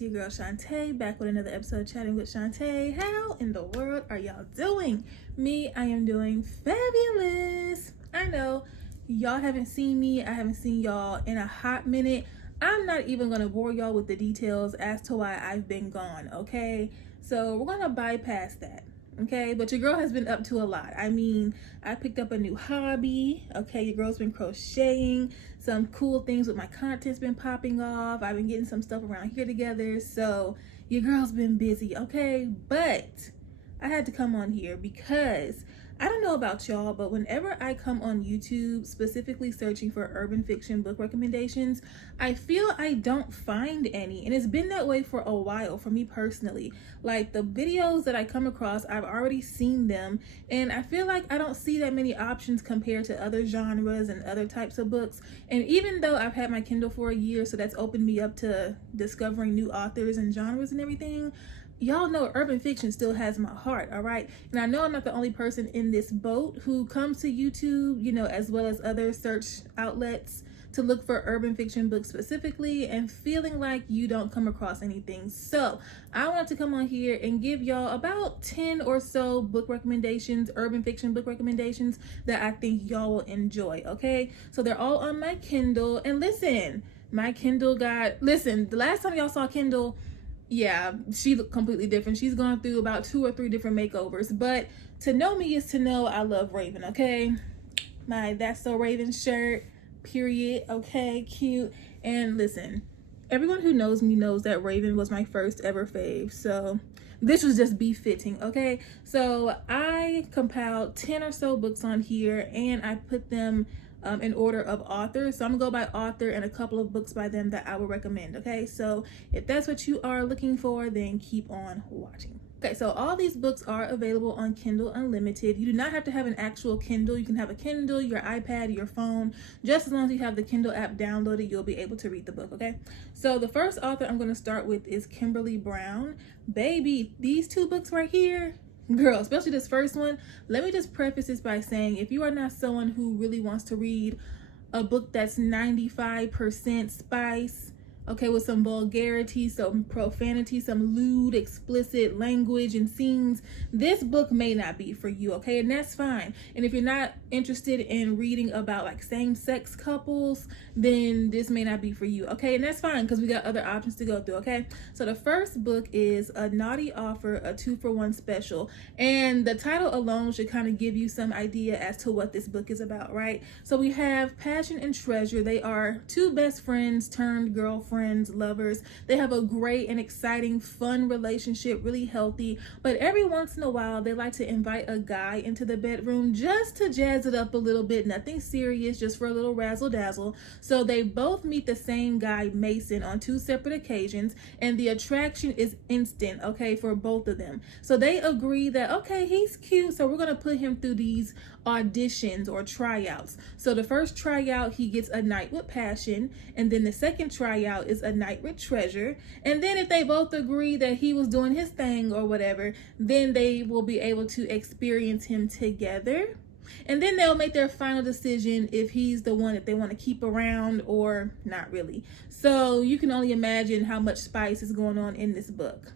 it's your girl Chanté, back with another episode of Chatting with Chanté. How in the world are y'all doing? Me, I am doing fabulous. I know y'all haven't seen me. I haven't seen y'all in a hot minute. I'm not even gonna bore y'all with the details as to why I've been gone, okay? So we're gonna bypass that. Okay, but your girl has been up to a lot. I mean, I picked up a new hobby. Okay, your girl's been crocheting. Some cool things with my content's been popping off. I've been getting some stuff around here together. So your girl's been busy, okay? But I had to come on here because I don't know about y'all, but whenever I come on YouTube, specifically searching for urban fiction book recommendations, I feel I don't find any. And it's been that way for a while for me personally. Like the videos that I come across, I've already seen them. And I feel like I don't see that many options compared to other genres and other types of books. And even though I've had my Kindle for a year, so that's opened me up to discovering new authors and genres and everything, y'all know urban fiction still has my heart, all right? And I know I'm not the only person in this boat who comes to YouTube, you know, as well as other search outlets to look for urban fiction books specifically and feeling like you don't come across anything. So I wanted to come on here and give y'all about 10 or so book recommendations, urban fiction book recommendations that I think y'all will enjoy, okay? So they're all on my Kindle. And listen, my Kindle the last time y'all saw Kindle, yeah, she looked completely different. She's gone through about 2 or 3 different makeovers. But to know me is to know I love Raven, okay? My That's So Raven shirt, period, okay? Cute. And listen, everyone who knows me knows that Raven was my first ever fave. So this was just befitting, okay? So I compiled 10 or so books on here and I put them in order of authors. So I'm gonna go by author and a couple of books by them that I would recommend, okay? So if that's what you are looking for, then keep on watching. Okay, so all these books are available on Kindle Unlimited. You do not have to have an actual Kindle. You can have a Kindle, your iPad, your phone. Just as long as you have the Kindle app downloaded, you'll be able to read the book, okay? So the first author I'm gonna start with is Kimberly Brown. Baby, these 2 books right here, girl, especially this first one, let me just preface this by saying if you are not someone who really wants to read a book that's 95% spice, okay, with some vulgarity, some profanity, some lewd, explicit language and scenes, this book may not be for you, okay? And that's fine. And if you're not interested in reading about like same-sex couples, then this may not be for you, okay? And that's fine because we got other options to go through, okay? So the first book is A Naughty Offer, a 2-for-1 special. And the title alone should kind of give you some idea as to what this book is about, right? So we have Passion and Treasure. They are 2 best friends turned girlfriends, lovers. They have a great and exciting, fun relationship, really healthy. But every once in a while, they like to invite a guy into the bedroom just to jazz it up a little bit. Nothing serious, just for a little razzle dazzle. So they both meet the same guy, Mason, on 2 separate occasions, and the attraction is instant, okay, for both of them. So they agree that, okay, he's cute, so we're gonna put him through these auditions or tryouts. So the first tryout, he gets a night with Passion, and then the second tryout is a night with Treasure. And then if they both agree that he was doing his thing or whatever, then they will be able to experience him together. And then they'll make their final decision if he's the one that they want to keep around or not really. So you can only imagine how much spice is going on in this book.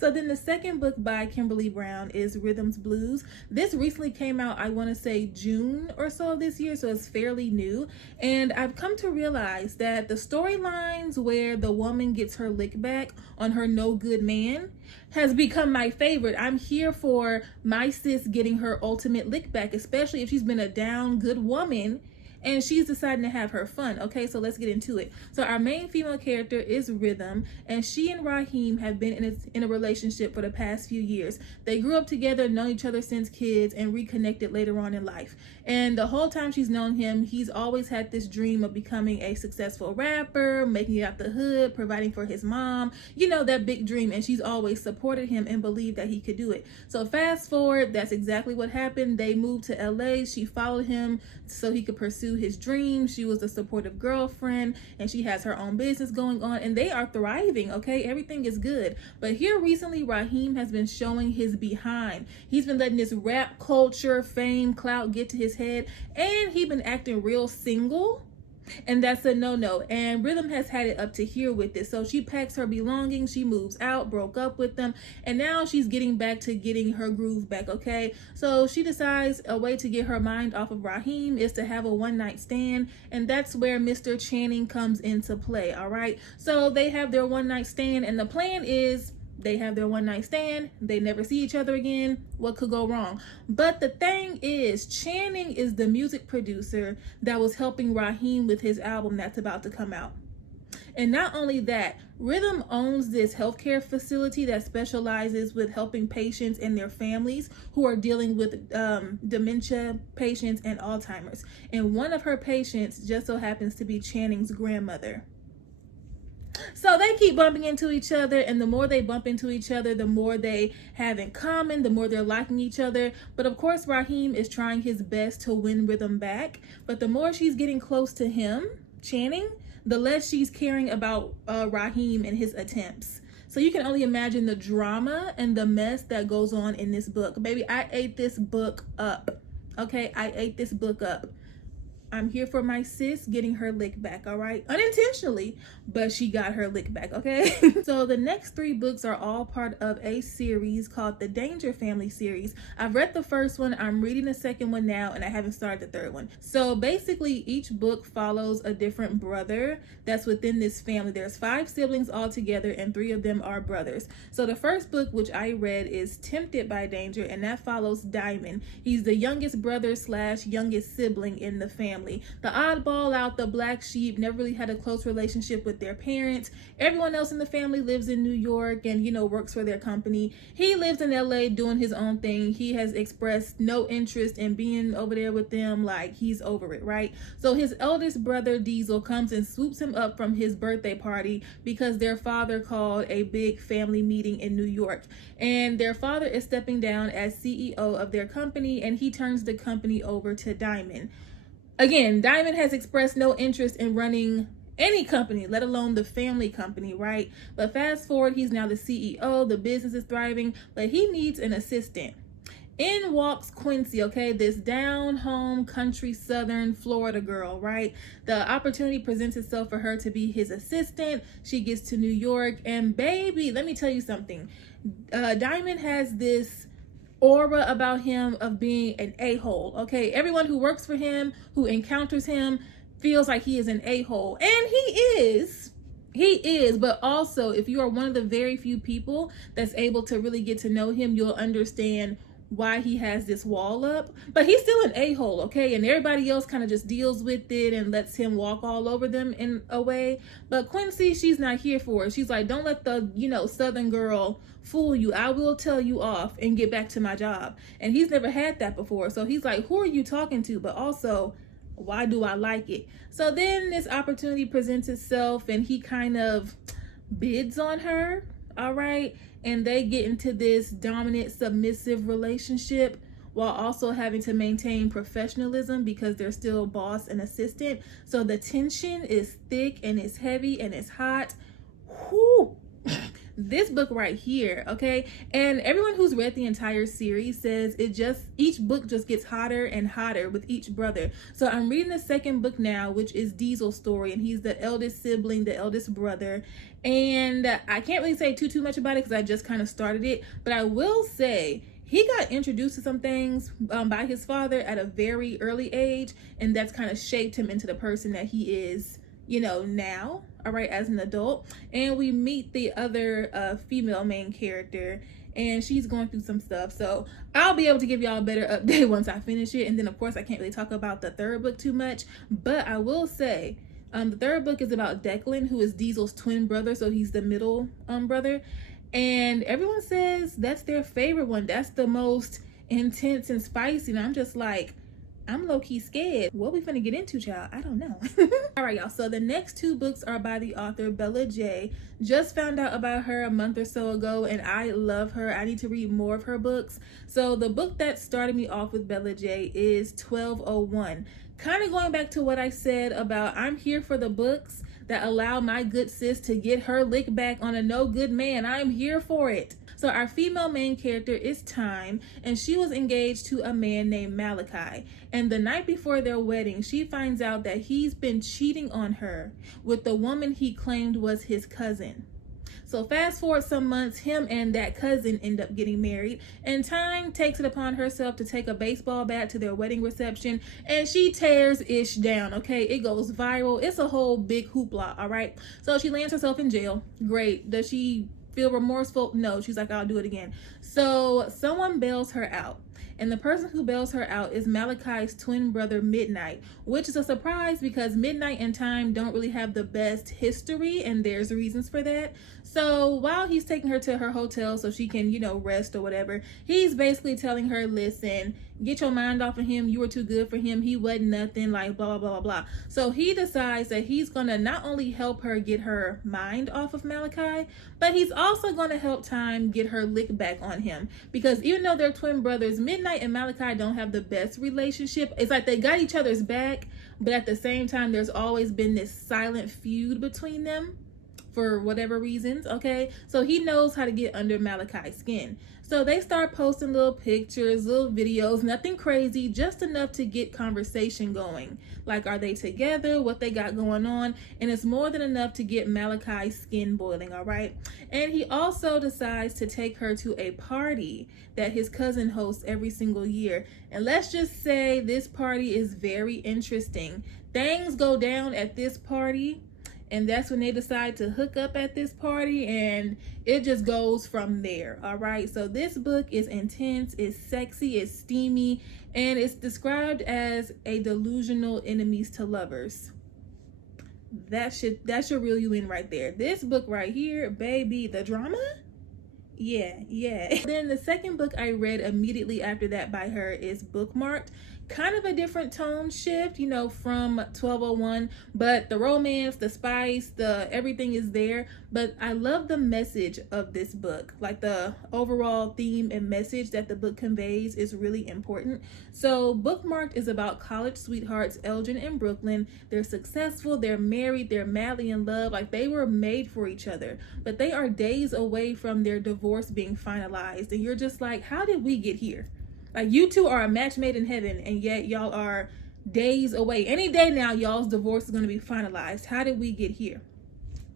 So then the second book by Kimberly Brown is Rhythms Blues. This recently came out, I want to say June or so of this year, so it's fairly new. And I've come to realize that the storylines where the woman gets her lick back on her no good man has become my favorite. I'm here for my sis getting her ultimate lick back, especially if she's been a down good woman and she's deciding to have her fun. Okay, so let's get into it. So our main female character is Rhythm, and she and Raheem have been in a relationship for the past few years. They grew up together, known each other since kids, and reconnected later on in life. And the whole time she's known him, he's always had this dream of becoming a successful rapper, making it out the hood, providing for his mom, you know, that big dream. And she's always supported him and believed that he could do it. So fast forward, that's exactly what happened. They moved to LA. She followed him so he could pursue his dreams. She was a supportive girlfriend, and she has her own business going on, and they are thriving, okay? Everything is good. But here recently, Raheem has been showing his behind. He's been letting this rap culture, fame, clout get to his head, and he's been acting real single. And that's a no-no. And Rhythm has had it up to here with it. So she packs her belongings, she moves out, broke up with them, and now she's getting back to getting her groove back, okay? So she decides a way to get her mind off of Raheem is to have a one-night stand, and that's where Mr. Channing comes into play, all right? So they have their one-night stand, and the plan is they have their one-night stand, they never see each other again. What could go wrong? But the thing is, Channing is the music producer that was helping Raheem with his album that's about to come out. And not only that, Rhythm owns this healthcare facility that specializes with helping patients and their families who are dealing with dementia patients and Alzheimer's. And one of her patients just so happens to be Channing's grandmother. So they keep bumping into each other, and the more they bump into each other, the more they have in common, the more they're liking each other. But of course, Raheem is trying his best to win Rhythm back. But the more she's getting close to him, Channing, the less she's caring about Raheem and his attempts. So you can only imagine the drama and the mess that goes on in this book. Baby, I ate this book up. Okay, I ate this book up. I'm here for my sis getting her lick back, all right? Unintentionally, but she got her lick back, okay? So the next 3 books are all part of a series called the Danger Family series. I've read the first one, I'm reading the second one now, and I haven't started the third one. So basically, each book follows a different brother that's within this family. There's 5 siblings all together, and 3 of them are brothers. So the first book, which I read, is Tempted by Danger, and that follows Diamond. He's the youngest brother / youngest sibling in the family. The oddball out, the black sheep, never really had a close relationship with their parents. Everyone else in the family lives in New York and, you know, works for their company. He lives in LA doing his own thing. He has expressed no interest in being over there with them. Like, he's over it, right? So his eldest brother, Diesel, comes and swoops him up from his birthday party because their father called a big family meeting in New York. And their father is stepping down as CEO of their company, and he turns the company over to Diamond. Again, Diamond has expressed no interest in running any company, let alone the family company, right? But fast forward, he's now the CEO, the business is thriving, but he needs an assistant. In walks Quincy, okay, this down home country southern Florida girl, right? The opportunity presents itself for her to be his assistant. She gets to New York, and baby, let me tell you something. Diamond has this aura about him of being an a-hole, okay? Everyone who works for him, who encounters him, feels like he is an a-hole, and he is. But also, if you are one of the very few people that's able to really get to know him, you'll understand why he has this wall up. But he's still an a-hole, okay? And everybody else kind of just deals with it and lets him walk all over them in a way. But Quincy, she's not here for it. She's like, don't let the, Southern girl fool you. I will tell you off and get back to my job. And he's never had that before. So he's like, who are you talking to? But also, why do I like it? So then this opportunity presents itself, and he kind of bids on her, all right? And they get into this dominant, submissive relationship while also having to maintain professionalism because they're still boss and assistant. So the tension is thick and it's heavy and it's hot. Whew. This book right here, okay? And everyone who's read the entire series says each book just gets hotter and hotter with each brother. So I'm reading the second book now, which is Diesel's story, and he's the eldest sibling, the eldest brother. And I can't really say too much about it because I just kind of started it, but I will say he got introduced to some things by his father at a very early age, and that's kind of shaped him into the person that he is, now, all right, as an adult. And we meet the other female main character, and she's going through some stuff. So I'll be able to give y'all a better update once I finish it. And then, of course, I can't really talk about the third book too much, but I will say the third book is about Declan, who is Diesel's twin brother. So he's the middle brother. And everyone says that's their favorite one. That's the most intense and spicy. And I'm just like, I'm low-key scared. What we finna get into, child? I don't know. All right, y'all. So the next 2 books are by the author Bella J. Just found out about her a month or so ago, and I love her. I need to read more of her books. So the book that started me off with Bella J is 1201. Kind of going back to what I said about I'm here for the books that allow my good sis to get her lick back on a no good man. I'm here for it. So our female main character is Time, and she was engaged to a man named Malachi. And the night before their wedding, she finds out that he's been cheating on her with the woman he claimed was his cousin. So fast forward some months, him and that cousin end up getting married, and Time takes it upon herself to take a baseball bat to their wedding reception, and she tears Ish down, okay? It goes viral. It's a whole big hoopla, all right? So she lands herself in jail. Great. Does she feel remorseful? No. She's like, I'll do it again. So someone bails her out. And the person who bails her out is Malachi's twin brother, Midnight, which is a surprise because Midnight and Time don't really have the best history, and there's reasons for that. So while he's taking her to her hotel so she can, rest or whatever, he's basically telling her, listen, get your mind off of him. You were too good for him. He wasn't nothing, like blah, blah, blah, blah. So he decides that he's going to not only help her get her mind off of Malachi, but he's also going to help Time get her lick back on him. Because even though they're twin brothers, Midnight and Malachi don't have the best relationship. It's like they got each other's back, but at the same time, there's always been this silent feud between them for whatever reasons, okay? So he knows how to get under Malachi's skin. So they start posting little pictures, little videos, nothing crazy, just enough to get conversation going. Like, are they together? What they got going on? And it's more than enough to get Malachi's skin boiling, all right? And he also decides to take her to a party that his cousin hosts every single year. And let's just say this party is very interesting. Things go down at this party, and that's when they decide to hook up at this party, and it just goes from there, all right? So this book is intense, it's sexy, it's steamy, and it's described as a delusional enemies to lovers. That should reel you in right there. This book right here, baby, the drama? Yeah. Then the second book I read immediately after that by her is Bookmarked. Kind of a different tone shift, from 1201, but the romance, the spice, the everything is there. But I love the message of this book. Like the overall theme and message that the book conveys is really important. So Bookmarked is about college sweethearts Elgin and Brooklyn. They're successful, they're married, they're madly in love, like they were made for each other, but they are days away from their divorce being finalized, and you're just like, how did we get here? Like, you two are a match made in heaven, and yet y'all are days away. Any day now, y'all's divorce is going to be finalized. How did we get here?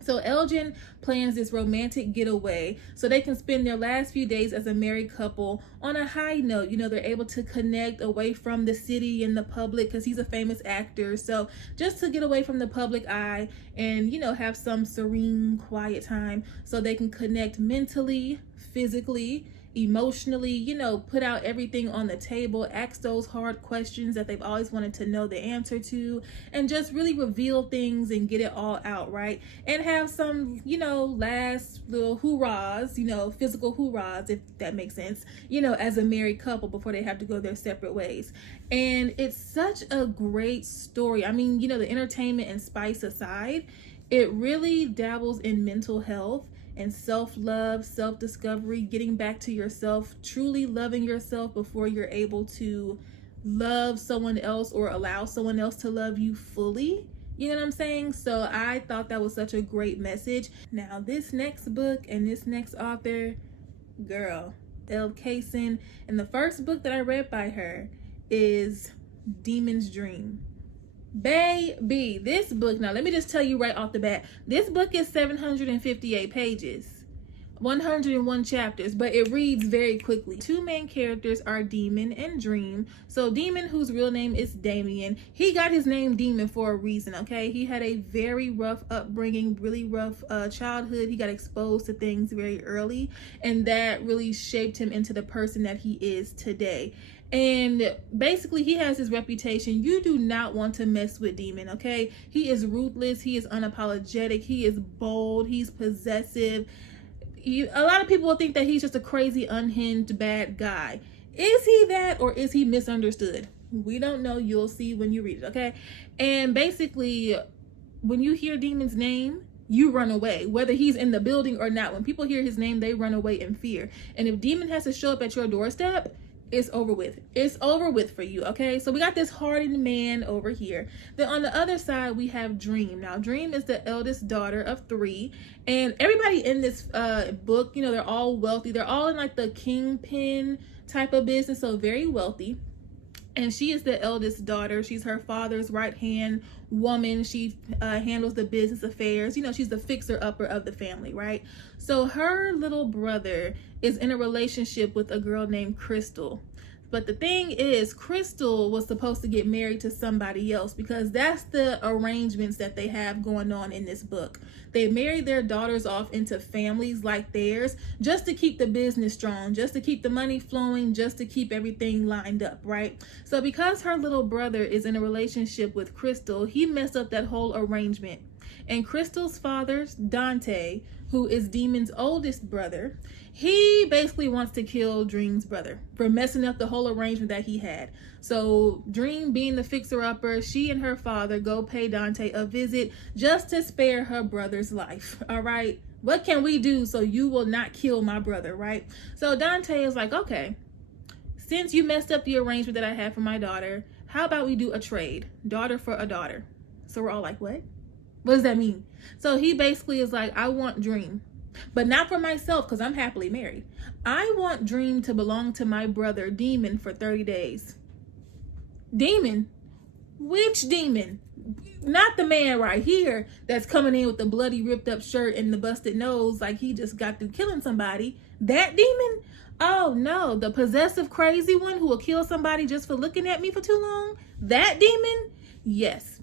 So Elgin plans this romantic getaway so they can spend their last few days as a married couple on a high note. They're able to connect away from the city and the public because he's a famous actor. So just to get away from the public eye and, have some serene, quiet time so they can connect mentally, physically, emotionally, put out everything on the table, ask those hard questions that they've always wanted to know the answer to, and just really reveal things and get it all out, right? And have some, last little hoorahs, physical hoorahs, if that makes sense, as a married couple before they have to go their separate ways. And it's such a great story. I mean, the entertainment and spice aside, it really dabbles in mental health and self-love, self-discovery, getting back to yourself, truly loving yourself before you're able to love someone else or allow someone else to love you fully. You know what I'm saying? So I thought that was such a great message. Now this next book and this next author, girl, Elle Kaysen, and the first book that I read by her is Demon's Dream. Baby, this book, now let me just tell you right off the bat, this book is 758 pages, 101 chapters, but it reads very quickly. Two main characters are Demon and Dream. So Demon, whose real name is Damien, he got his name Demon for a reason, okay? He had a very rough upbringing, really rough childhood. He got exposed to things very early, and that really shaped him into the person that he is today. And basically, he has his reputation. You do not want to mess with Demon, okay? He is ruthless. He is unapologetic. He is bold. He's possessive. A lot of people will think that he's just a crazy, unhinged, bad guy. Is he that, or is he misunderstood? We don't know. You'll see when you read it, okay? And basically, when you hear Demon's name, you run away, whether he's in the building or not. When people hear his name, they run away in fear. And if Demon has to show up at your doorstep, it's over with. It's over with for you, okay? So we got this hardened man over here. Then on the other side, we have Dream. Now, Dream is the eldest daughter of 3. And everybody in this book, you know, they're all wealthy. They're all in like the kingpin type of business, so very wealthy. And she is the eldest daughter. She's her father's right-hand woman. She handles the business affairs. You know, she's the fixer-upper of the family, right? So her little brother is in a relationship with a girl named Crystal. But the thing is, Crystal was supposed to get married to somebody else because that's the arrangements that they have going on in this book. They married their daughters off into families like theirs just to keep the business strong, just to keep the money flowing, just to keep everything lined up, right? So because her little brother is in a relationship with Crystal, he messed up that whole arrangement. And Crystal's father, Dante, who is Demon's oldest brother, he basically wants to kill Dream's brother for messing up the whole arrangement that he had. So Dream, being the fixer-upper, she and her father go pay Dante a visit just to spare her brother's life, all right? What can we do so you will not kill my brother, right? So Dante is like, okay, since you messed up the arrangement that I had for my daughter, how about we do a trade, daughter for a daughter? So we're all like, what? What does that mean? So he basically is like, I want Dream, but not for myself because I'm happily married. I want Dream to belong to my brother Demon for 30 days. Demon? Which demon? Not the man right here that's coming in with the bloody ripped up shirt and the busted nose like he just got through killing somebody. That demon? Oh no, the possessive crazy one who will kill somebody just for looking at me for too long? That demon? Yes.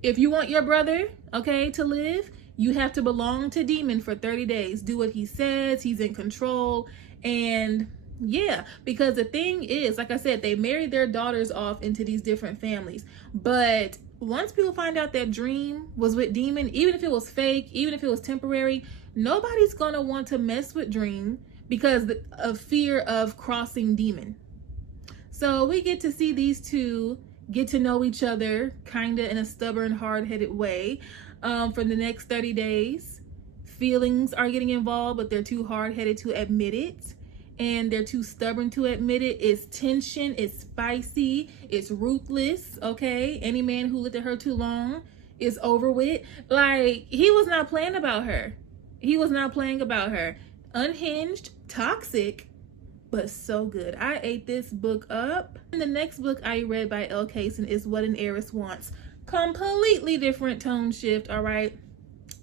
If you want your brother, okay, to live, you have to belong to Demon for 30 days. Do what he says. He's in control. And yeah, because the thing is, like I said, they married their daughters off into these different families. But once people find out that Dream was with Demon, even if it was fake, even if it was temporary, nobody's going to want to mess with Dream because of fear of crossing Demon. So we get to see these two get to know each other kind of in a stubborn, hard-headed way for the next 30 days. Feelings are getting involved, but they're too hard-headed to admit it, and they're too stubborn to admit it. It's tension, it's spicy, it's ruthless, okay? Any man who looked at her too long is over with. Like, he was not playing about her. He was not playing about her. Unhinged, toxic, but so good. I ate this book up. And the next book I read by Elle Kaysen is What an Heiress Wants. Completely different tone shift, all right?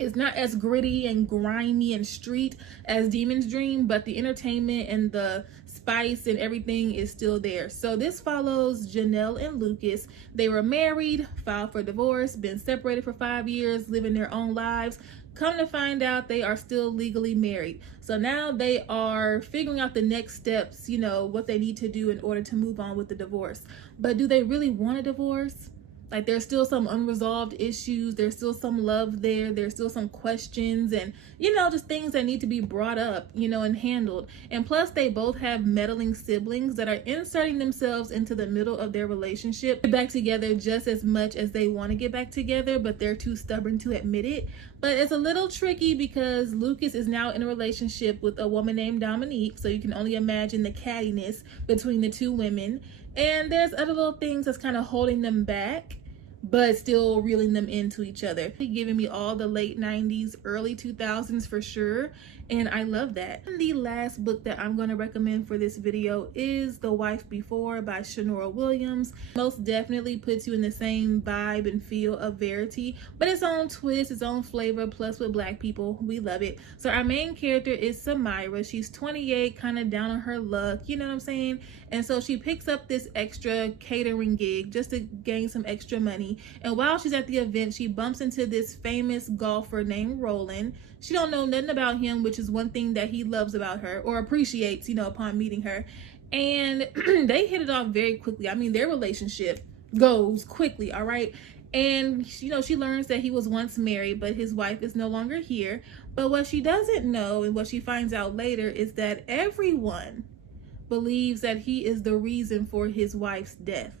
It's not as gritty and grimy and street as Demon's Dream, but the entertainment and the spice and everything is still there. So this follows Janelle and Lucas. They were married, filed for divorce, been separated for 5 years, living their own lives. Come to find out, they are still legally married. So now they are figuring out the next steps, you know, what they need to do in order to move on with the divorce. But do they really want a divorce? Like, there's still some unresolved issues. There's still some love there. There's still some questions and, you know, just things that need to be brought up, you know, and handled. And plus, they both have meddling siblings that are inserting themselves into the middle of their relationship. Get back together just as much as they want to get back together, but they're too stubborn to admit it. But it's a little tricky because Lucas is now in a relationship with a woman named Dominique. So you can only imagine the cattiness between the two women. And there's other little things that's kind of holding them back, but still reeling them into each other. Giving me all the late 90s, early 2000s for sure. And I love that. And the last book that I'm going to recommend for this video is The Wife Before by Shanora Williams. Most definitely puts you in the same vibe and feel of Verity, but its own twist, its own flavor, plus with Black people. We love it. So our main character is Samira. She's 28, kind of down on her luck, you know what I'm saying? And so she picks up this extra catering gig just to gain some extra money. And while she's at the event, she bumps into this famous golfer named Roland. She don't know nothing about him, which is one thing that he loves about her, or appreciates, you know, upon meeting her. And they hit it off very quickly. I mean, their relationship goes quickly, all right? And, you know, she learns that he was once married, but his wife is no longer here. But what she doesn't know, and what she finds out later, is that everyone believes that he is the reason for his wife's death.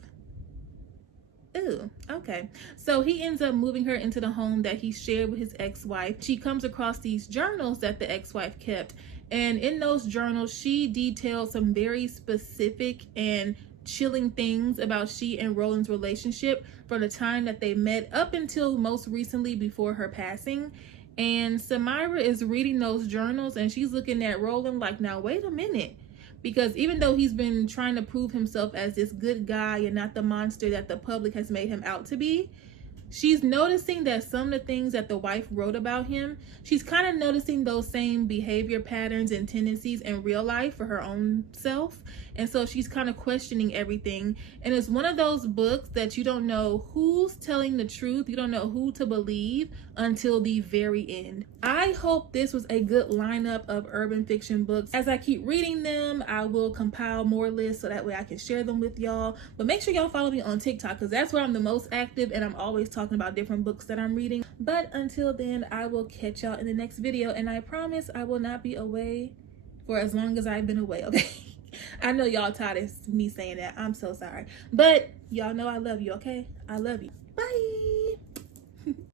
Ooh, okay. So he ends up moving her into the home that he shared with his ex-wife. She comes across these journals that the ex-wife kept, And in those journals, she detailed some very specific and chilling things about she and Roland's relationship from the time that they met up until most recently before her passing. And Samira is reading those journals and she's looking at Roland like, now wait a minute. Because even though he's been trying to prove himself as this good guy and not the monster that the public has made him out to be, she's noticing that some of the things that the wife wrote about him, she's kind of noticing those same behavior patterns and tendencies in real life for her own self. And so she's kind of questioning everything. And it's one of those books that you don't know who's telling the truth. You don't know who to believe until the very end. I hope this was a good lineup of urban fiction books. As I keep reading them, I will compile more lists so that way I can share them with y'all. But make sure y'all follow me on TikTok because that's where I'm the most active and I'm always talking about different books that I'm reading. But until then, I will catch y'all in the next video. And I promise I will not be away for as long as I've been away, okay? I know y'all tired of me saying that. I'm so sorry. But y'all know I love you, okay? I love you. Bye.